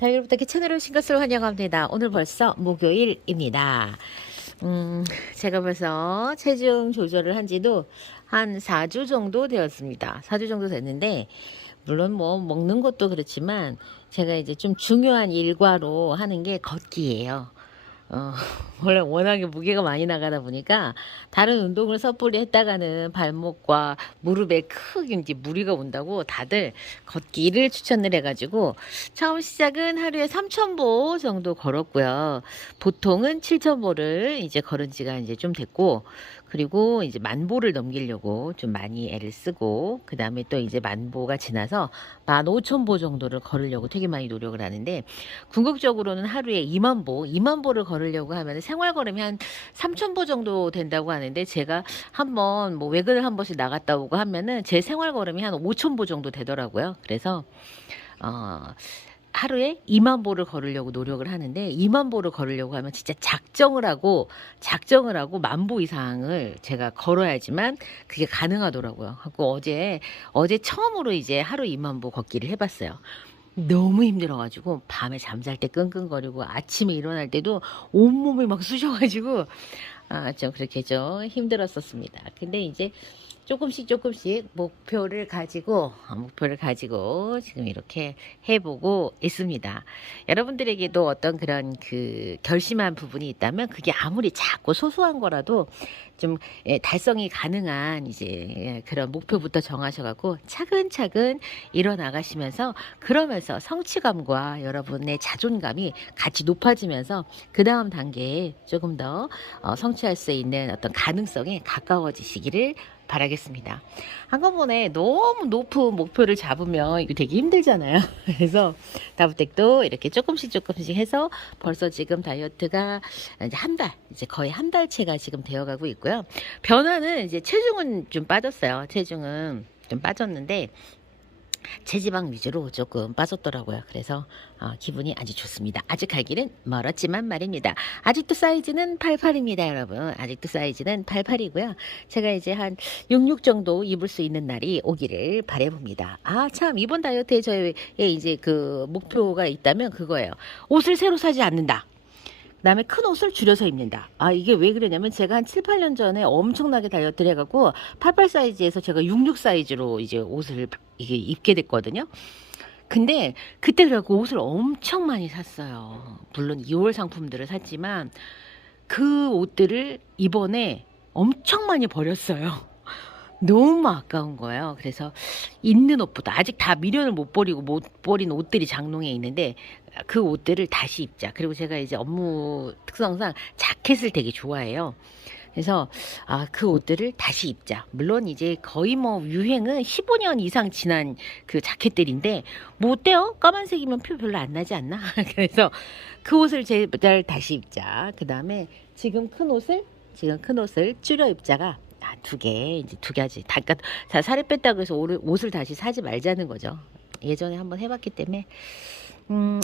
다이어트부터 채널에 오신 것을 환영합니다. 오늘 벌써 목요일입니다. 제가 벌써 체중 조절을 한 지도 한 4주 정도 되었습니다. 4주 정도 됐는데, 물론 뭐 먹는 것도 그렇지만, 제가 이제 좀 중요한 일과로 하는 게 걷기예요. 어, 원래 워낙에 무게가 많이 나가다 보니까 다른 운동을 섣불리 했다가는 발목과 무릎에 크게 이제 무리가 온다고 다들 걷기를 추천을 해가지고 처음 시작은 하루에 3,000보 정도 걸었고요. 보통은 7,000보를 이제 걸은 지가 이제 좀 됐고, 그리고 이제 10,000보를 넘기려고 좀 많이 애를 쓰고, 그 다음에 또 이제 10,000보가 지나서 15,000보 정도를 걸으려고 되게 많이 노력을 하는데, 궁극적으로는 하루에 2만 보를 걸으려고 하면 생활 걸음이 한 3,000보 정도 된다고 하는데, 제가 한번 뭐 외근을 한 번씩 나갔다 오고 하면은 제 생활 걸음이 한 5,000보 정도 되더라고요. 그래서 어 하루에 2만 보를 걸으려고 노력을 하는데, 2만 보를 걸으려고 하면 진짜 작정을 하고 10,000보 이상을 제가 걸어야지만 그게 가능하더라고요. 하고 어제 처음으로 이제 하루 2만 보 걷기를 해봤어요. 너무 힘들어가지고 밤에 잠잘 때 끙끙거리고 아침에 일어날 때도 온몸이 막 쑤셔가지고 좀 그렇게 좀 힘들었었습니다. 근데 이제 조금씩 목표를 가지고 지금 이렇게 해보고 있습니다. 여러분들에게도 어떤 그런 그 결심한 부분이 있다면 그게 아무리 작고 소소한 거라도 좀 달성이 가능한 이제 그런 목표부터 정하셔갖고 차근차근 일어나가시면서, 그러면서 성취감과 여러분의 자존감이 같이 높아지면서 그 다음 단계에 조금 더 성취할 수 있는 어떤 가능성에 가까워지시기를 바라겠습니다. 한꺼번에 너무 높은 목표를 잡으면 이거 되게 힘들잖아요. 그래서 다부택도 이렇게 조금씩 해서 벌써 지금 다이어트가 이제 이제 거의 한 달째가 지금 되어가고 있고요. 변화는 이제 체중은 좀 빠졌어요. 체중은 좀 빠졌는데 체지방 위주로 조금 빠졌더라고요. 그래서 기분이 아주 좋습니다. 아직 갈 길은 멀었지만 말입니다. 아직도 사이즈는 88입니다, 여러분. 아직도 사이즈는 88이고요. 제가 이제 한 66 정도 입을 수 있는 날이 오기를 바라봅니다. 참, 이번 다이어트에 저의 이제 그 목표가 있다면 그거예요. 옷을 새로 사지 않는다. 그다음에 큰 옷을 줄여서 입는다. 이게 왜 그러냐면 제가 한 7, 8년 전에 엄청나게 다이어트를 해갖고 88 사이즈에서 제가 66 사이즈로 이제 옷을 이게 입게 됐거든요. 근데 그때 그래갖고 옷을 엄청 많이 샀어요. 물론 2월 상품들을 샀지만 그 옷들을 이번에 엄청 많이 버렸어요. 너무 아까운 거예요. 그래서 있는 옷보다 아직 다 미련을 못 버린 옷들이 장롱에 있는데 그 옷들을 다시 입자. 그리고 제가 이제 업무 특성상 자켓을 되게 좋아해요. 그래서 그 옷들을 다시 입자. 물론 이제 거의 뭐 유행은 15년 이상 지난 그 자켓들인데 뭐 어때요? 까만색이면 표 별로 안 나지 않나? 그래서 그 옷을 제발 다시 입자. 그 다음에 지금 큰 옷을 줄여 입자가 두 가지. 그러니까 살이 뺐다고 해서 옷을 다시 사지 말자는 거죠. 예전에 한번 해봤기 때문에.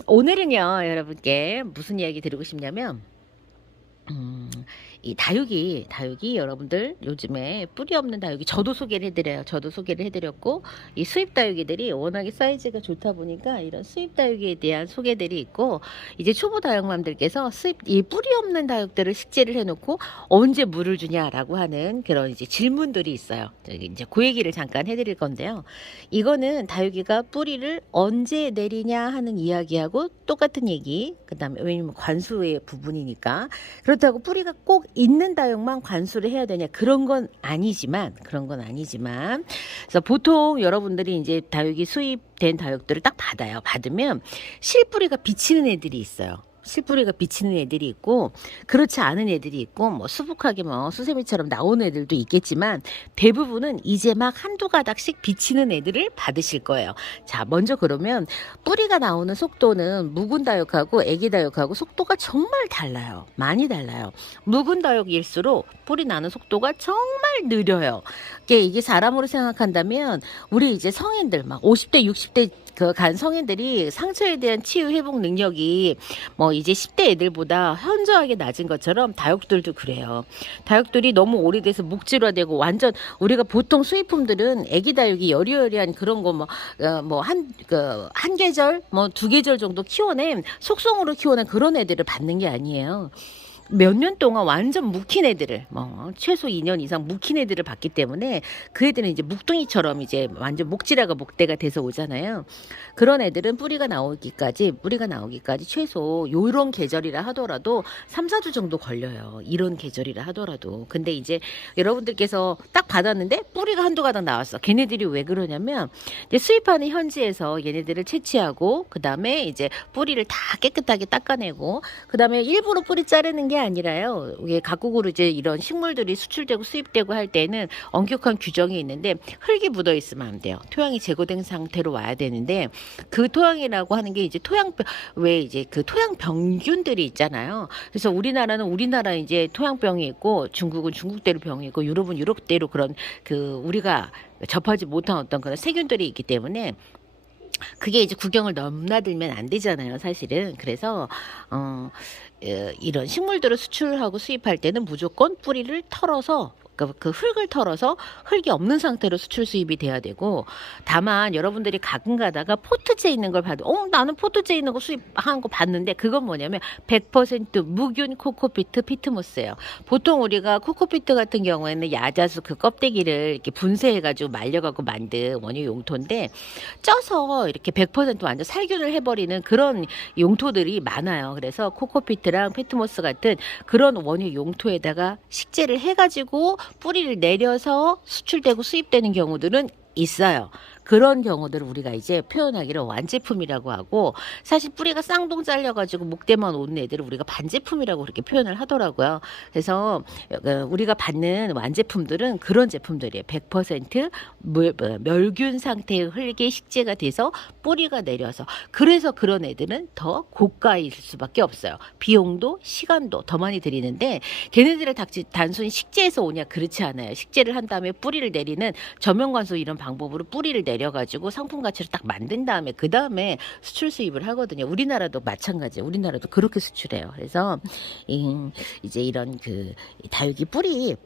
오늘은요, 여러분께 무슨 이야기 드리고 싶냐면, 이 다육이 여러분들 요즘에 뿌리 없는 다육이 저도 소개를 해드렸고, 이 수입 다육이들이 워낙에 사이즈가 좋다 보니까 이런 수입 다육이에 대한 소개들이 있고, 이제 초보 다육맘들께서 이 뿌리 없는 다육들을 식재를 해놓고 언제 물을 주냐라고 하는 그런 이제 질문들이 있어요. 이제 그 얘기를 잠깐 해드릴 건데요. 이거는 다육이가 뿌리를 언제 내리냐 하는 이야기하고 똑같은 얘기. 그다음에 왜냐면 관수의 부분이니까. 그렇다고 뿌리가 꼭 있는 다육만 관수를 해야 되냐, 그런 건 아니지만 그래서 보통 여러분들이 이제 다육이 수입된 다육들을 딱 받으면 실뿌리가 비치는 애들이 있어요. 실뿌리가 비치는 애들이 있고, 그렇지 않은 애들이 있고, 뭐 수북하게 뭐 수세미처럼 나오는 애들도 있겠지만, 대부분은 이제 막 한두 가닥씩 비치는 애들을 받으실 거예요. 자, 먼저 그러면 뿌리가 나오는 속도는 묵은 다육하고 애기 다육하고 속도가 정말 달라요. 많이 달라요. 묵은 다육일수록 뿌리 나는 속도가 정말 느려요. 이게 사람으로 생각한다면 우리 이제 성인들 막 50대 60대 그 간 성인들이 상처에 대한 치유 회복 능력이 뭐 이제 10대 애들보다 현저하게 낮은 것처럼 다육들도 그래요. 다육들이 너무 오래돼서 묵질화되고 완전 우리가 보통 수입품들은 애기 다육이 여리여리한 그런 거 뭐 한 계절 뭐 두 계절 정도 키워낸 속성으로 키워낸 그런 애들을 받는 게 아니에요. 몇 년 동안 완전 묵힌 애들을 뭐 최소 2년 이상 묵힌 애들을 봤기 때문에 그 애들은 이제 묵둥이처럼 이제 완전 목질화가 목대가 돼서 오잖아요. 그런 애들은 뿌리가 나오기까지 최소 요런 계절이라 하더라도 3, 4주 정도 걸려요. 이런 계절이라 하더라도. 근데 이제 여러분들께서 딱 받았는데 뿌리가 한두 가닥 나왔어. 걔네들이 왜 그러냐면 이제 수입하는 현지에서 얘네들을 채취하고 그다음에 이제 뿌리를 다 깨끗하게 닦아내고 그다음에 일부러 뿌리 자르는 게 아니라요. 이게 각국으로 이제 이런 식물들이 수출되고 수입되고 할 때는 엄격한 규정이 있는데 흙이 묻어 있으면 안 돼요. 토양이 제거된 상태로 와야 되는데 그 토양이라고 하는 게 이제 왜 이제 그 토양병균들이 있잖아요. 그래서 우리나라는 우리나라 이제 토양병이 있고 중국은 중국대로 병이 있고 유럽은 유럽대로 그런 그 우리가 접하지 못한 어떤 그런 세균들이 있기 때문에 그게 이제 구경을 넘나들면 안 되잖아요, 사실은. 그래서 이런 식물들을 수출하고 수입할 때는 무조건 뿌리를 털어서 그 흙을 털어서 흙이 없는 상태로 수출 수입이 돼야 되고 다만 여러분들이 가끔 가다가 포트째 있는 걸 봐도 나는 포트째 있는 거 수입한 거 봤는데 그건 뭐냐면 100% 무균 코코피트 피트모스예요. 보통 우리가 코코피트 같은 경우에는 야자수 그 껍데기를 이렇게 분쇄해가지고 말려갖고 만든 원유 용토인데 쪄서 이렇게 100% 완전 살균을 해버리는 그런 용토들이 많아요. 그래서 코코피트랑 피트모스 같은 그런 원유 용토에다가 식재를 해가지고 뿌리를 내려서 수출되고 수입되는 경우들은 있어요. 그런 경우들을 우리가 이제 표현하기를 완제품이라고 하고 사실 뿌리가 쌍둥 잘려가지고 목대만 오는 애들을 우리가 반제품이라고 그렇게 표현을 하더라고요. 그래서 우리가 받는 완제품들은 그런 제품들이에요. 100% 멸균 상태의 흙에 식재가 돼서 뿌리가 내려서 그래서 그런 애들은 더 고가일 수밖에 없어요. 비용도 시간도 더 많이 들이는데 걔네들을 단순히 식재에서 오냐 그렇지 않아요. 식재를 한 다음에 뿌리를 내리는 저면관수 이런 방법으로 뿌리를 내려가지고 상품 가치를 딱 만든 다음에 그 다음에 수출 수입을 하거든요. 우리나라도 마찬가지예요. 우리나라도 그렇게 수출해요. 그래서 이제 이런 그 다육이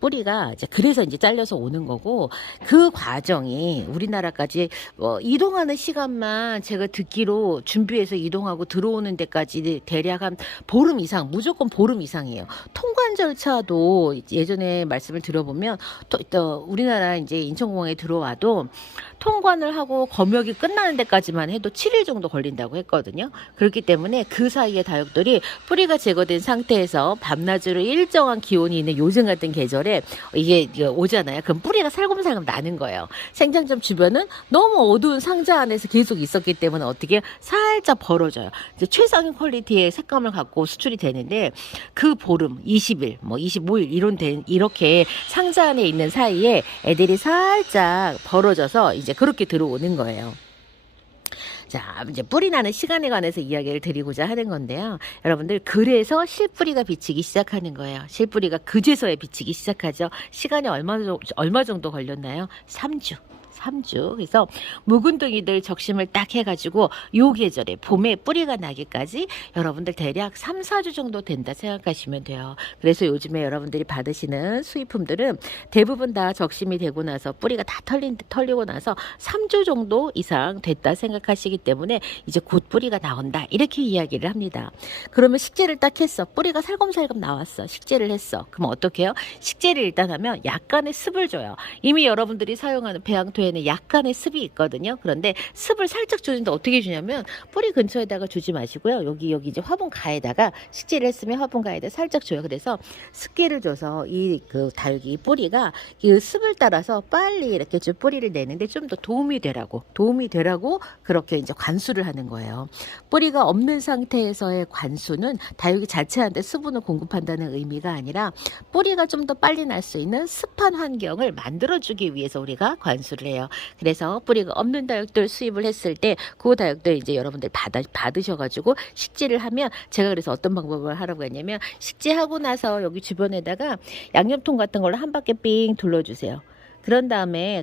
뿌리가 이제 그래서 이제 잘려서 오는 거고 그 과정이 우리나라까지 이동하는 시간만 제가 듣기로 준비해서 이동하고 들어오는 데까지 대략 한 보름 이상 무조건 보름 이상이에요. 통관 절차도 예전에 말씀을 들어보면 또 우리나라 이제 인천공항에 들어와도 통관을 하고 검역이 끝나는 데까지만 해도 7일 정도 걸린다고 했거든요. 그렇기 때문에 그 사이에 다육들이 뿌리가 제거된 상태에서 밤낮으로 일정한 기온이 있는 요즘 같은 계절에 이게 오잖아요. 그럼 뿌리가 살금살금 나는 거예요. 생장점 주변은 너무 어두운 상자 안에서 계속 있었기 때문에 어떻게 살짝 벌어져요. 이제 최상의 퀄리티의 색감을 갖고 수출이 되는데 그 보름 20일 뭐 25일 이렇게 상자 안에 있는 사이에 애들이 살짝 벌어져서 이제 그렇게 들어오는 거예요. 자, 이제 뿌리 나는 시간에 관해서 이야기를 드리고자 하는 건데요. 여러분들, 그래서 실뿌리가 비치기 시작하는 거예요. 실뿌리가 그제서야 비치기 시작하죠. 시간이 얼마 정도 걸렸나요? 3주. 그래서 묵은둥이들 적심을 딱 해가지고 요 계절에 봄에 뿌리가 나기까지 여러분들 대략 3, 4주 정도 된다 생각하시면 돼요. 그래서 요즘에 여러분들이 받으시는 수입품들은 대부분 다 적심이 되고 나서 뿌리가 다 털리고 나서 3주 정도 이상 됐다 생각하시기 때문에 이제 곧 뿌리가 나온다 이렇게 이야기를 합니다. 그러면 식재를 딱 했어. 뿌리가 살금살금 나왔어. 식재를 했어. 그럼 어떻게 해요? 식재를 일단 하면 약간의 습을 줘요. 이미 여러분들이 사용하는 배양토에 약간의 습이 있거든요. 그런데 습을 살짝 주는데 어떻게 주냐면 뿌리 근처에다가 주지 마시고요. 여기 이제 화분가에다가 식재를 했으면 화분가에다 살짝 줘요. 그래서 습기를 줘서 이 그 다육이 뿌리가 이 습을 따라서 빨리 이렇게 좀 뿌리를 내는데 좀 더 도움이 되라고 그렇게 이제 관수를 하는 거예요. 뿌리가 없는 상태에서의 관수는 다육이 자체한테 수분을 공급한다는 의미가 아니라 뿌리가 좀 더 빨리 날 수 있는 습한 환경을 만들어주기 위해서 우리가 관수를 해요. 그래서 뿌리가 없는 다육들 수입을 했을 때 그 다육들 이제 여러분들 받으셔가지고 식재를 하면 제가 그래서 어떤 방법을 하라고 했냐면 식재하고 나서 여기 주변에다가 양념통 같은 걸로 한 바퀴 삥 둘러주세요. 그런 다음에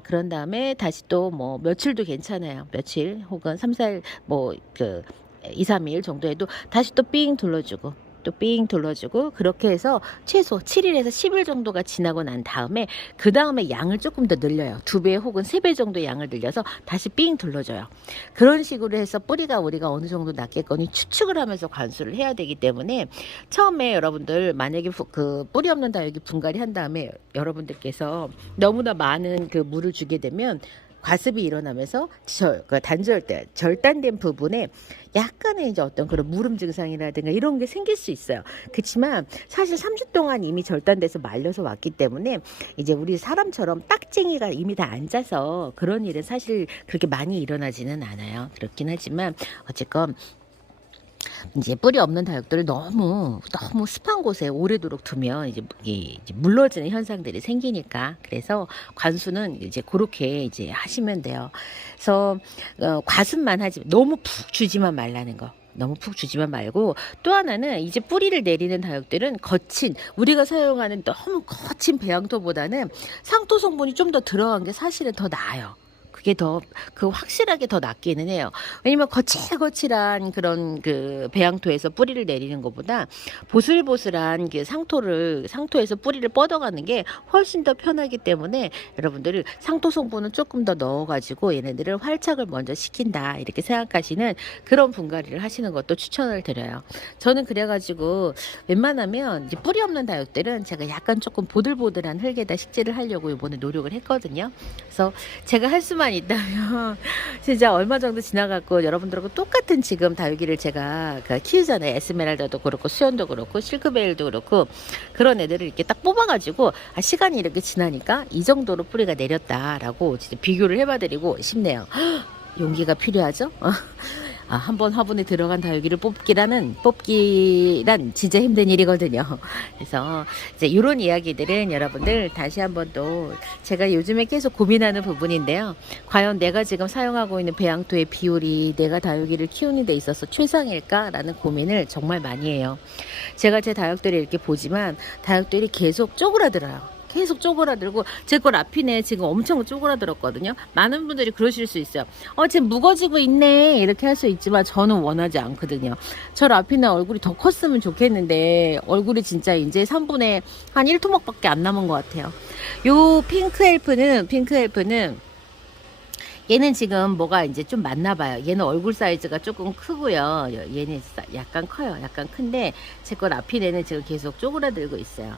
다시 또 뭐 며칠도 괜찮아요. 며칠 혹은 3, 4일 뭐 그 2, 3일 정도에도 다시 또 삥 둘러주고 또 삥 둘러주고 그렇게 해서 최소 7일에서 10일 정도가 지나고 난 다음에 그 다음에 양을 조금 더 늘려요. 2배 혹은 3배 정도 양을 늘려서 다시 삥 둘러줘요. 그런 식으로 해서 뿌리가 우리가 어느 정도 낫겠거니 추측을 하면서 관수를 해야 되기 때문에 처음에 여러분들 만약에 그 뿌리 없는 다육이 분갈이 한 다음에 여러분들께서 너무나 많은 그 물을 주게 되면 과습이 일어나면서 절단된 부분에 약간의 이제 어떤 그런 무름 증상이라든가 이런 게 생길 수 있어요. 그렇지만 사실 3주 동안 이미 절단돼서 말려서 왔기 때문에 이제 우리 사람처럼 딱쟁이가 이미 다 앉아서 그런 일은 사실 그렇게 많이 일어나지는 않아요. 그렇긴 하지만 어쨌건 이제 뿌리 없는 다육들을 너무 습한 곳에 오래도록 두면 이제 물러지는 현상들이 생기니까 그래서 관수는 이제 그렇게 이제 하시면 돼요. 그래서 과습만 하지 너무 푹 주지만 말라는 거. 너무 푹 주지만 말고 또 하나는 이제 뿌리를 내리는 다육들은 거친 우리가 사용하는 너무 거친 배양토보다는 상토 성분이 좀 더 들어간 게 사실은 더 나아요. 그게 더 확실하게 더 낫기는 해요. 왜냐면 거칠거칠한 그런 그 배양토에서 뿌리를 내리는 것보다 보슬보슬한 그 상토에서 뿌리를 뻗어가는 게 훨씬 더 편하기 때문에 여러분들이 상토 성분은 조금 더 넣어가지고 얘네들을 활착을 먼저 시킨다 이렇게 생각하시는 그런 분갈이를 하시는 것도 추천을 드려요. 저는 그래가지고 웬만하면 이제 뿌리 없는 다육들은 제가 약간 조금 보들보들한 흙에다 식재를 하려고 이번에 노력을 했거든요. 그래서 제가 할 수만 있다면 진짜 얼마 정도 지나갔고 여러분들하고 똑같은 지금 다육이를 제가 키우잖아요. 에스메랄다도 그렇고 수연도 그렇고 실크베일도 그렇고 그런 애들을 이렇게 딱 뽑아가지고 시간이 이렇게 지나니까 이 정도로 뿌리가 내렸다라고 진짜 비교를 해봐드리고 싶네요. 용기가 필요하죠? 한번 화분에 들어간 다육이를 뽑기란 진짜 힘든 일이거든요. 그래서 이제 이런 이야기들은 여러분들 다시 한번 또 제가 요즘에 계속 고민하는 부분인데요. 과연 내가 지금 사용하고 있는 배양토의 비율이 내가 다육이를 키우는 데 있어서 최상일까라는 고민을 정말 많이 해요. 제가 제 다육들을 이렇게 보지만 다육들이 계속 쪼그라들어요. 계속 쪼그라들고 제 거 라피네 지금 엄청 쪼그라들었거든요. 많은 분들이 그러실 수 있어요. 지금 무거지고 있네 이렇게 할 수 있지만 저는 원하지 않거든요. 저 라피네 얼굴이 더 컸으면 좋겠는데 얼굴이 진짜 이제 3분의 한 1토막밖에 안 남은 것 같아요. 요 핑크 엘프는 얘는 지금 뭐가 이제 좀 맞나 봐요. 얘는 얼굴 사이즈가 조금 크고요. 얘는 약간 커요. 약간 큰데 제 거 라피네는 지금 계속 쪼그라들고 있어요.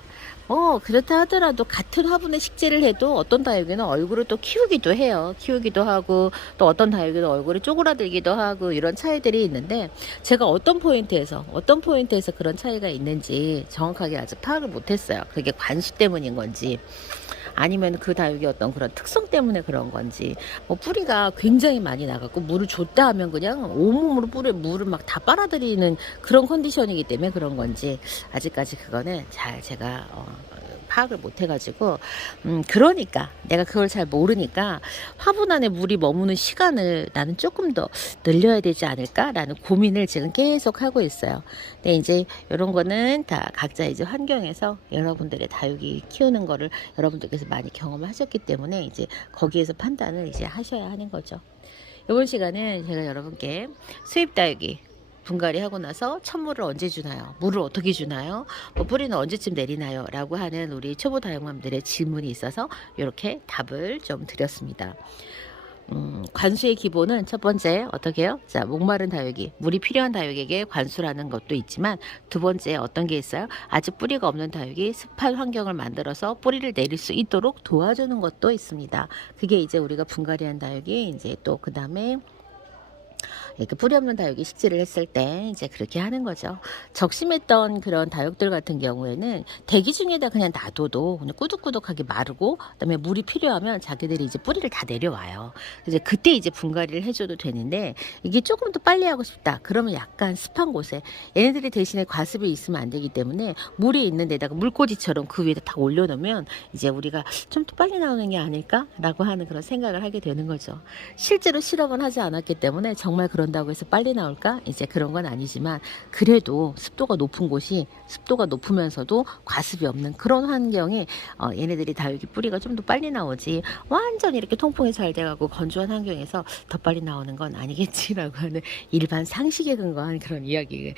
그렇다 하더라도 같은 화분에 식재를 해도 어떤 다육이는 얼굴을 또 키우기도 해요. 키우기도 하고 또 어떤 다육이는 얼굴이 쪼그라들기도 하고 이런 차이들이 있는데 제가 어떤 포인트에서 그런 차이가 있는지 정확하게 아직 파악을 못했어요. 그게 관수 때문인 건지 아니면 그 다육이 어떤 그런 특성 때문에 그런 건지 뭐 뿌리가 굉장히 많이 나갔고 물을 줬다 하면 그냥 온몸으로 물을 막 다 빨아들이는 그런 컨디션이기 때문에 그런 건지 아직까지 그거는 잘 제가 파악을 못 해가지고 그러니까 내가 그걸 잘 모르니까 화분 안에 물이 머무는 시간을 나는 조금 더 늘려야 되지 않을까라는 고민을 지금 계속 하고 있어요. 근데 이제 이런 거는 다 각자 이제 환경에서 여러분들의 다육이 키우는 거를 여러분들께서 많이 경험하셨기 때문에 이제 거기에서 판단을 이제 하셔야 하는 거죠. 이번 시간은 제가 여러분께 수입 다육이 분갈이 하고 나서 첫물을 언제 주나요? 물을 어떻게 주나요? 뿌리는 언제쯤 내리나요? 라고 하는 우리 초보 다육맘들의 질문이 있어서 이렇게 답을 좀 드렸습니다. 관수의 기본은 첫 번째 어떻게 해요? 자, 목마른 다육이, 물이 필요한 다육에게 관수라는 것도 있지만 두 번째 어떤 게 있어요? 아직 뿌리가 없는 다육이 습한 환경을 만들어서 뿌리를 내릴 수 있도록 도와주는 것도 있습니다. 그게 이제 우리가 분갈이한 다육이 이제 또 그 다음에 이렇게 뿌리 없는 다육이 식재를 했을 때 이제 그렇게 하는 거죠. 적심했던 그런 다육들 같은 경우에는 대기 중에다 그냥 놔둬도 그냥 꾸덕꾸덕하게 마르고 그다음에 물이 필요하면 자기들이 이제 뿌리를 다 내려와요. 이제 그때 이제 분갈이를 해줘도 되는데 이게 조금 더 빨리 하고 싶다. 그러면 약간 습한 곳에 얘네들이 대신에 과습이 있으면 안 되기 때문에 물이 있는 데다가 물꽂이처럼 그 위에다 딱 올려놓으면 이제 우리가 좀 더 빨리 나오는 게 아닐까라고 하는 그런 생각을 하게 되는 거죠. 실제로 실험은 하지 않았기 때문에 정말 그런다고 해서 빨리 나올까? 이제 그런 건 아니지만 그래도 습도가 높은 곳이 습도가 높으면서도 과습이 없는 그런 환경에 얘네들이 다육이 뿌리가 좀 더 빨리 나오지 완전히 이렇게 통풍이 잘 돼가고 건조한 환경에서 더 빨리 나오는 건 아니겠지라고 하는 일반 상식에 근거한 그런 이야기.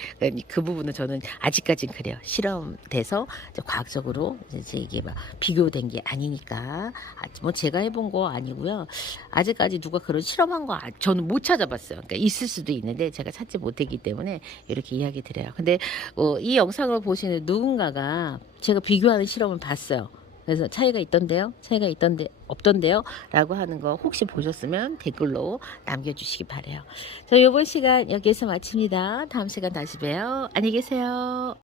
그 부분은 저는 아직까진 그래요. 실험돼서 이제 과학적으로 이제 이게 막 비교된 게 아니니까. 뭐 제가 해본 거 아니고요. 아직까지 누가 그런 실험한 거 저는 못 찾아봤어요. 그러니까 있을 수도 있는데 제가 찾지 못했기 때문에 이렇게 이야기 드려요. 근데 이 영상을 보시는 누군가가 제가 비교하는 실험을 봤어요. 그래서 차이가 있던데요? 차이가 있던데 없던데요? 라고 하는 거 혹시 보셨으면 댓글로 남겨주시기 바래요. 저 이번 시간 여기에서 마칩니다. 다음 시간 다시 봬요. 안녕히 계세요.